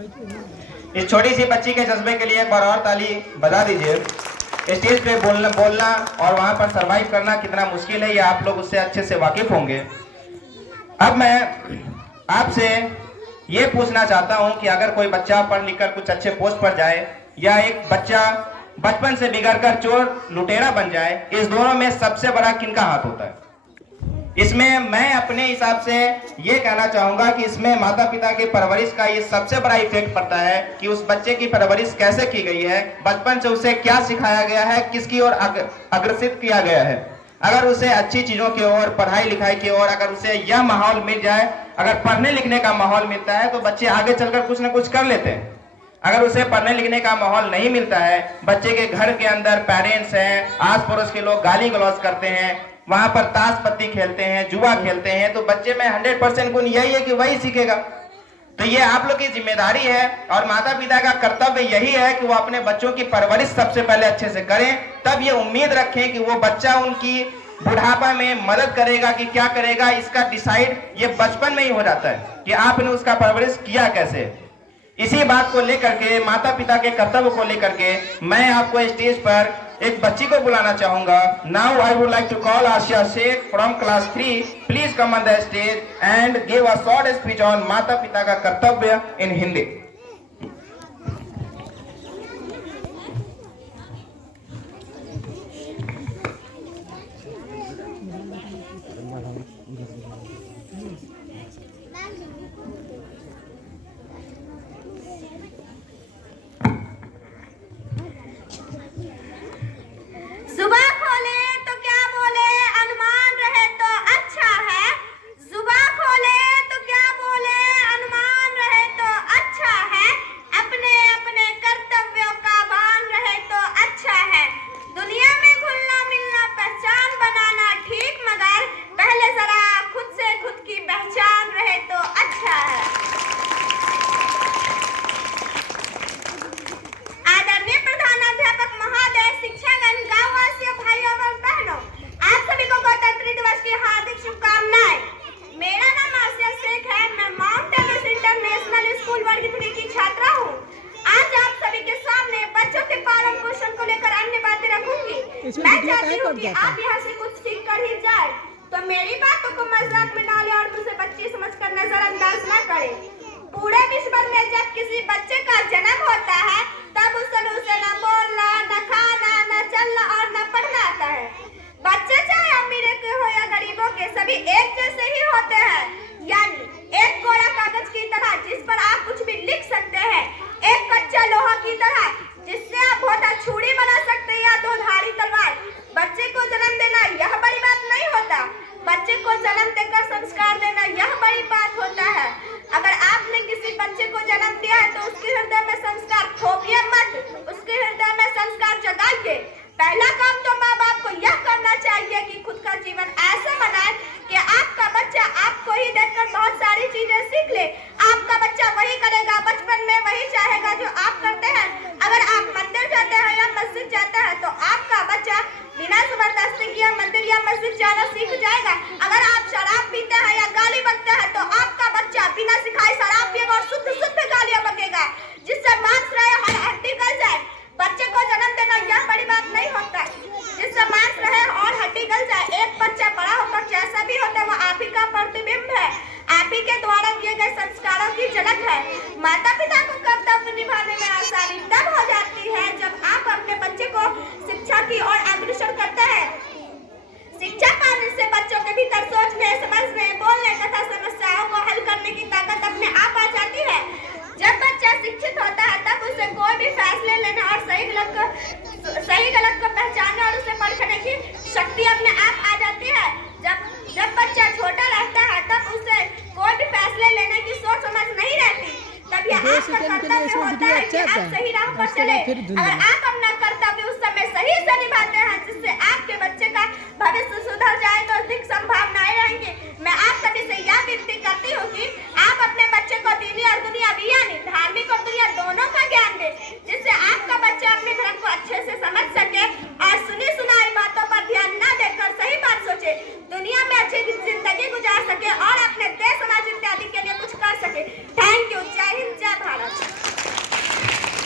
इस छोटी सी बच्ची के जज्बे के लिए एक बार और ताली बजा दीजिए। स्टेज पे बोलना और वहां पर सरवाइव करना कितना मुश्किल है, ये आप लोग उससे अच्छे से वाकिफ होंगे। अब मैं आपसे ये पूछना चाहता हूं कि अगर कोई बच्चा पढ़ लिख कर कुछ अच्छे पोस्ट पर जाए या एक बच्चा बचपन से बिगड़कर चोर लुटेरा बन जाए, इस दोनों में सबसे बड़ा किनका हाथ होता है? इसमें मैं अपने हिसाब से ये कहना चाहूंगा कि इसमें माता पिता के परवरिश का ये सबसे बड़ा इफेक्ट पड़ता है कि उस बच्चे की परवरिश कैसे की गई है, बचपन से उसे क्या सिखाया गया है, किसकी ओर अग्रसित किया गया है। अगर उसे अच्छी चीजों की ओर, पढ़ाई लिखाई की ओर अगर उसे यह माहौल मिल जाए, अगर पढ़ने लिखने का माहौल मिलता है तो बच्चे आगे चलकर कुछ ना कुछ कर लेते हैं। अगर उसे पढ़ने लिखने का माहौल नहीं मिलता है, बच्चे के घर के अंदर पेरेंट्स हैं, आस पड़ोस के लोग गाली गलौज करते हैं, वहां पर ताश पत्ती खेलते हैं, जुआ खेलते हैं, तो बच्चे में 100% गुण यही है कि वही सीखेगा। तो ये आप लोग की जिम्मेदारी है और माता पिता का कर्तव्य यही है कि वो अपने बच्चों की परवरिश सबसे पहले अच्छे से करें, तब ये उम्मीद रखें कि वो बच्चा उनकी बुढ़ापा में मदद करेगा कि क्या करेगा, इसका डिसाइड ये बचपन में ही हो जाता है कि आपने उसका परवरिश किया कैसे। इसी बात को लेकर के, माता पिता के कर्तव्य को लेकर के मैं आपको स्टेज पर एक बच्ची को बुलाना चाहूंगा। Now I would like to call Ashiya Shaikh from class 3। Please come on the stage and give a short speech on माता पिता का कर्तव्य इन हिंदी। मैं चाहती हूँ कि आप यहाँ से कुछ सीख कर ही जाए, तो मेरी बातों को मजाक में डाले और मुझे बच्ची समझकर नजरअंदाज न करे। पूरे विश्व में जब किसी बच्चे का जन्म होता है तब उस समय उसे न बोलना, न खाना, न चलना और न पढ़ना आता है। बच्चे चाहे अमीरों के हो या गरीबों के, सभी एक जैसे ही होते हैं, यानी एक कोरा कागज की तरह जिस पर आप कुछ भी लिख सकते हैं, एक कच्चा लोहा की तरह जिससे आप बहुत छुरी बना सकते हैं या दो धारी तलवार। बच्चे को जन्म देना यह बड़ी बात नहीं होता, बच्चे को जन्म देकर संस्कार देना यह बड़ी बात होता है। अगर आपने किसी बच्चे को जन्म दिया है तो उसके हृदय में संस्कार थोपिए मत, उसके हृदय में संस्कार जगाइए। पहला काम तो माँ बाप को यह करना चाहिए कि खुद का जीवन ऐसा बनाए कि आपका बच्चा आपको ही देखकर बहुत सारी चीजें सीख ले। आपका बच्चा वही करेगा, बचपन में वही चाहेगा जो आप करते हैं। अगर आप मंदिर जाते हैं या मस्जिद जाते हैं तो आपका बच्चा बिना जबरदस्ती किए मंदिर या मस्जिद जाना सीख जाएगा। अगर आप शराब पीते हैं या गाली बकते हैं तो आपका बच्चा बिना सिखाए शराब पिएगा और शुद्ध शुद्ध गालियां बकेगा, जिससे मांस रहे और हड्डी गल जाए। बच्चे को जन्म देना यह बड़ी बात नहीं होता, जिससे मांस रहे और हड्डी गल जाए। एक बच्चा बड़ा होकर जैसा भी होता है वो आप ही का प्रतिबिंब है, आप ही के द्वारा दिए गए संस्कारों की झलक है। माता पिता को कर्तव्य निभाने में आसानी तब हो जाती है जब आप अपने बच्चे को शिक्षा की ओर अग्रसर करते हैं। शिक्षा पाने से बच्चों के भीतर सोचने, समझने, बोलने तथा समस्याओं को हल करने की ताकत अपने आप आ जाती है। जब बच्चा शिक्षित होता है तब उसे कोई भी फैसले लेने और सही गलत को पहचानने और उसे परखने की शक्ति अपने आप आ जाती है। जब बच्चा छोटा रहता है तब उसे कोई भी फैसले लेने की सोच समझ नहीं रहती। तब यह आपका कर्तव्य होता है कि आप सही राह पर चले। अगर आप अपना कर्तव्य उस समय सही से निभाते हैं जिससे आपके बच्चे का भविष्य सुधर जाए तो अधिक संभावनाएं रहेंगी। मैं आप सभी से यह विनती करती हूँ कि आप अपने बच्चे को दीनी और दुनिया